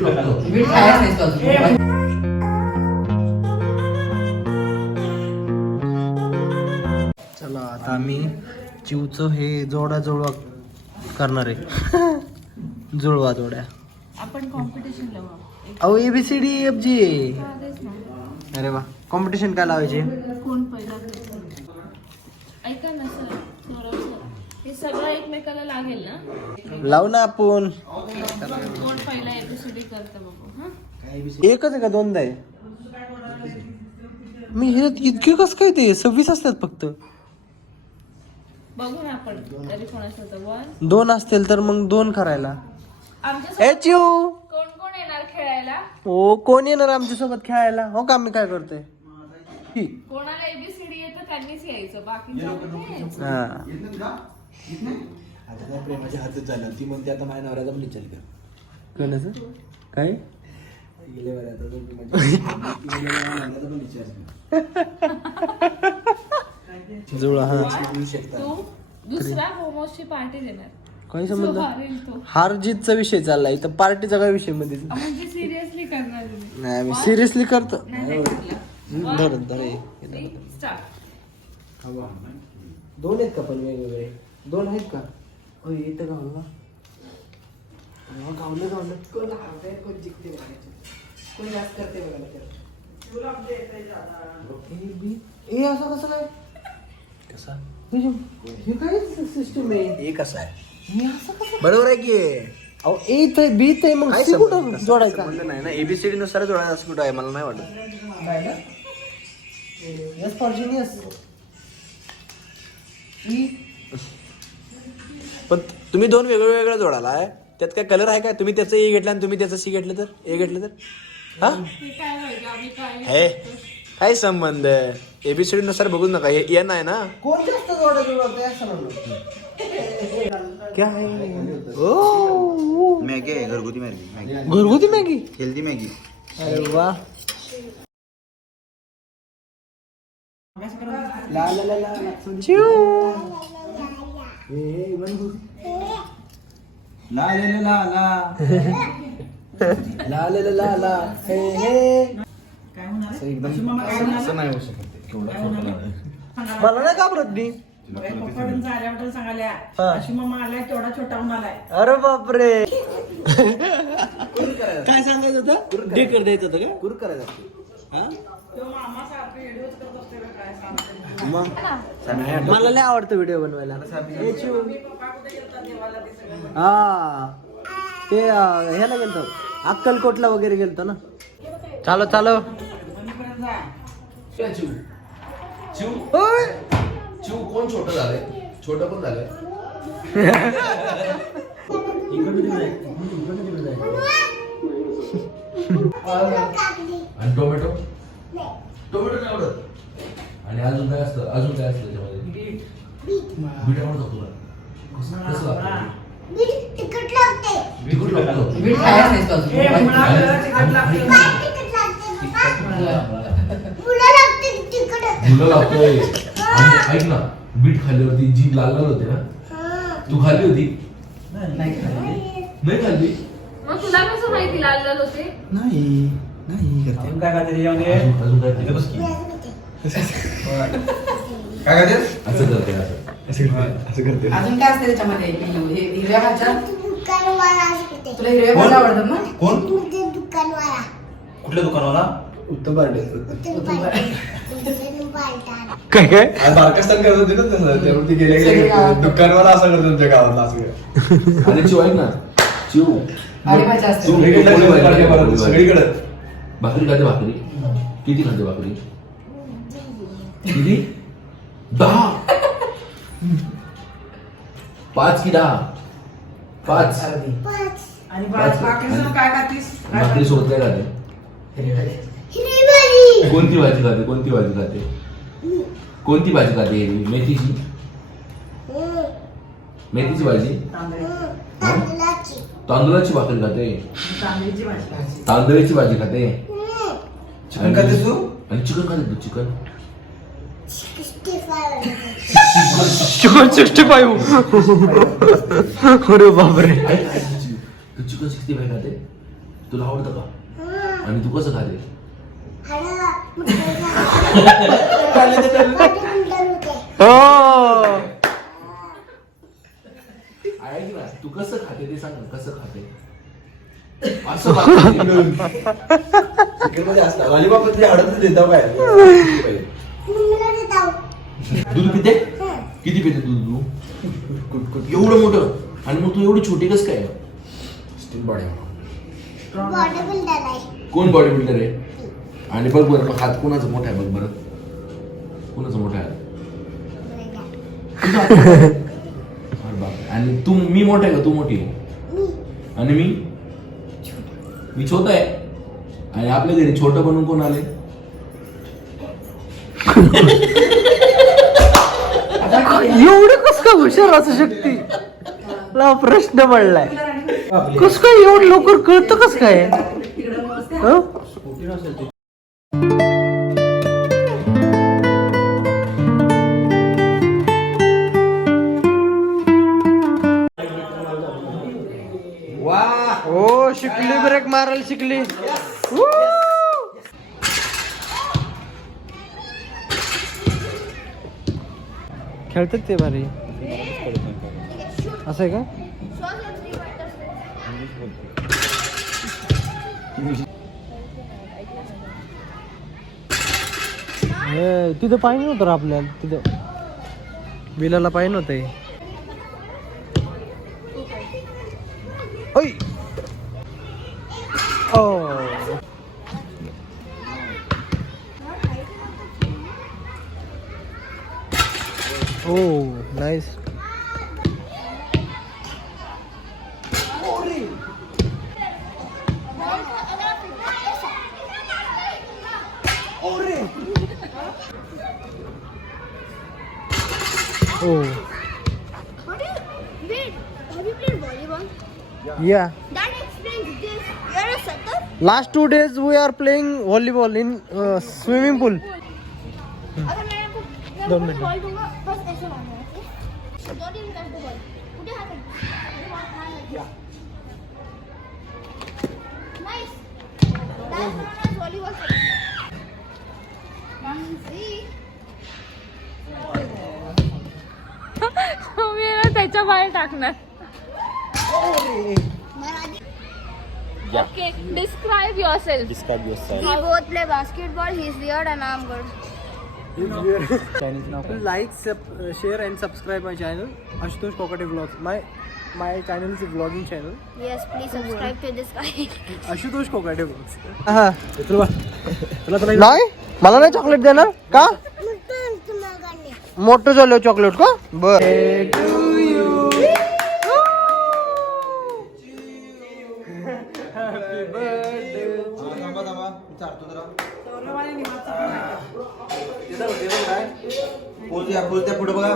चला आता आम्ही चिवचं हे जोडा करणार आहे. जुळवा जोड्या. आपण कॉम्पिटिशन लावू. अहो ABCD FG. अरे वा, कॉम्पिटिशन काय लावायचे? कोण पहिला ऐका ना सर, हे सगळं एकमेकाला लागेल ना. लावू ना आपण. कोण पहिला ABCD करतं बघू. एकच आहे का दोनदा आहे? मी हे इतके कस काय ते 26 असतात फक्त. बघू ना आपण तरी कोण असतं. 2 असतील तर मग 2 करायला. आमच्या कोण कोण येणार खेळायला? हो, कोण येणार आमच्या सोबत खेळायला? हो का, आम्ही काय करतोय? कोणाला ABCD येतं त्यांनीच यायचं, बाकी आता काय प्रेमाच्या हातात झालं. ती म्हणते आता माझ्या नवऱ्याचा पण विचार कर. कोणाचं काय गेले बरं आता नवऱ्याचा पण विचार कर. जुळा. हा, तू दुसऱ्या होमोची पार्टी देणार. काय संबंध? हारेल तो. हार जीतचा विषय चाललाय तर पार्टीचा काय विषय मध्ये? म्हणजे सिरियसली करणार तुम्ही? नाही, मी सिरियसली करतो. धर स्टार्ट. 2 आहेत का पण वेगवेगळे? 2 आहेत का? हो, इथं गावलं. गावलं कोण हरतंय, कोण जिंकते बघायचं, कोण जास्त करते बघायला. ए असं कसं काय? कसा हे काय सिस्टम आहे? हे कसं आहे? हे असं कसं? बरोबर आहे की. अहो ए ते बी ते मग सी कुठं जोडायचा? नाही ना, ABCD नुसार जोडायचं असं कुठं आहे? मला नाही वाटत. नाही ना. Yes for genius. ई. पण तुम्ही 2 वेगवेगळं जोडाला आहे. त्यात काय कलर आहे काय? तुम्ही त्याचं A घेतलं आणि तुम्ही त्याचं C घेतलं तर? A घेतलं तर हा काय माहिती आम्ही काय हे काय संबंध? ABCD नुसार बघूच नका. हे N आहे ना. कोण जास्त जोडायचं असं म्हणलं. क्या है? मॅगी आहे, घरगुती मॅगी. घरगुती मॅगी, हेल्दी मॅगी. अरे वा. ला ला ला ला चिव. ला ला ला ला ला ला ला ला ला हे हे. असं नाही होऊ शकत. मला नाही घाबरत मी. अरे बापरे. काय सांगायचं होतं? डेकर द्यायचं होतं का? कुर करायचं. मला लय आवडतं व्हिडिओ बनवायला. हा, ते ह्याला गेलतो, अक्कलकोटला वगैरे गेलतो ना. चालो चालो. चिव कोण छोटं झालंय? छोटं पण झालंय. आणि टोमॅटो नाही आवडत. आणि अजून काय असतं? त्याच्यामध्ये बीट आवडतं तुला? कसं लागतं? तिखट लागतं. मुलं लागतोय. आणि ऐक ना, बीट खाल्ल्यावरती जीभ लाल लाल होते ना. तू खाल्ली होती? नाही खाल्ली. मग तुला कसं माहिती लाल लाल होते? नाही करते. काय खाते? अजून काय खाते? काय खाते? असं करते. असं करते. अजून काय असते त्याच्यामध्ये? हिरव्या भाज्या. तुला हिरव्या भाज्या आवडतात ना? कोण? कुठल्या दुकानाला? उत्तम पार्टी. काय काय आज बारकास्तान करत होते ना तसं. त्यावरती गेले दुकानवाला असं करतो तुमच्या गावातला असं. आणि चिव ऐक ना, चिव पालेभाज्या असतात. सगळीकडे भाकरी खाते. भाकरी किती खाते? भाकरी किती? 10. 5 की 10? 5. आणि बाकीचं काय खातीस? भाकरी सोबत काय खाते? कोणती भाजी खाते? कोणती भाजी खाते? मेथीची भाजी. तांदूळाची भाकरी खाते. तांदळाची भाजी खाते. चिकन खाते तू? आणि चिकन खाते तू? चिकन 65. अरे बापरे. तू चिकन 65 खाते? तुला आवडतं का? आणि तू कसं खाते? हो ऐक ना, तू कसं खाते ते सांग ना, कसं खाते? असं खाते. चिकनमध्ये असतं लॉलीपॉप हडत देता काय दूध पिते? किती पिते दूध तू? एवढं मोठं. आणि मग तू एवढी छोटी कस काय? स्टील बॉडी कोण बॉडी बिल्डर आहे? आणि बघ बरं मग हात कोणाचा मोठा आहे? बघ बरं कोणाचा मोठा आहे? तुझा हात मोठा आहे? अरे बापरे. आणि तू, मी मोठा आहे का तू मोठी आहे? आणि मी छोटा आहे. आणि आपल्या घरी छोटं बनून कोण आले? एवढं कस काय हुशार असू शकते ला प्रश्न पडलाय. कस काय एवढं लवकर कळतं कस काय? हं? हो शिकली, ब्रेक मारायला शिकली. खेळतात ते भारी. असं आहे का? तिथं पाहिजे नव्हतं रे आपल्याला. तिथं बिलाला पाहिजे नव्हतं हे. ओय. Oh, nice. Oh. Wait, have you played volleyball? Yeah. That explains this. You're a sucker. Last 2 days we are playing volleyball in swimming pool. अगर मैं दो आपको मिनट. बॉल दूंगा बस ऐसे मारना है, okay? Don't even touch the ball. Put your hand like this. Nice. That's known as volleyball. See? मी ना त्याच्या बाहेर टाकणार. Okay, describe yourself. We both play basketball. He's weird and I'm good. Like, share and subscribe my channel, Ashutosh Kokate Vlogs. My channel is a vlogging channel. Yes, please subscribe to this guy. Ashutosh Kokate Vlogs. नाही मला नाही chocolate देणार का? मोठं झालं chocolate का? बर. पुढे बघा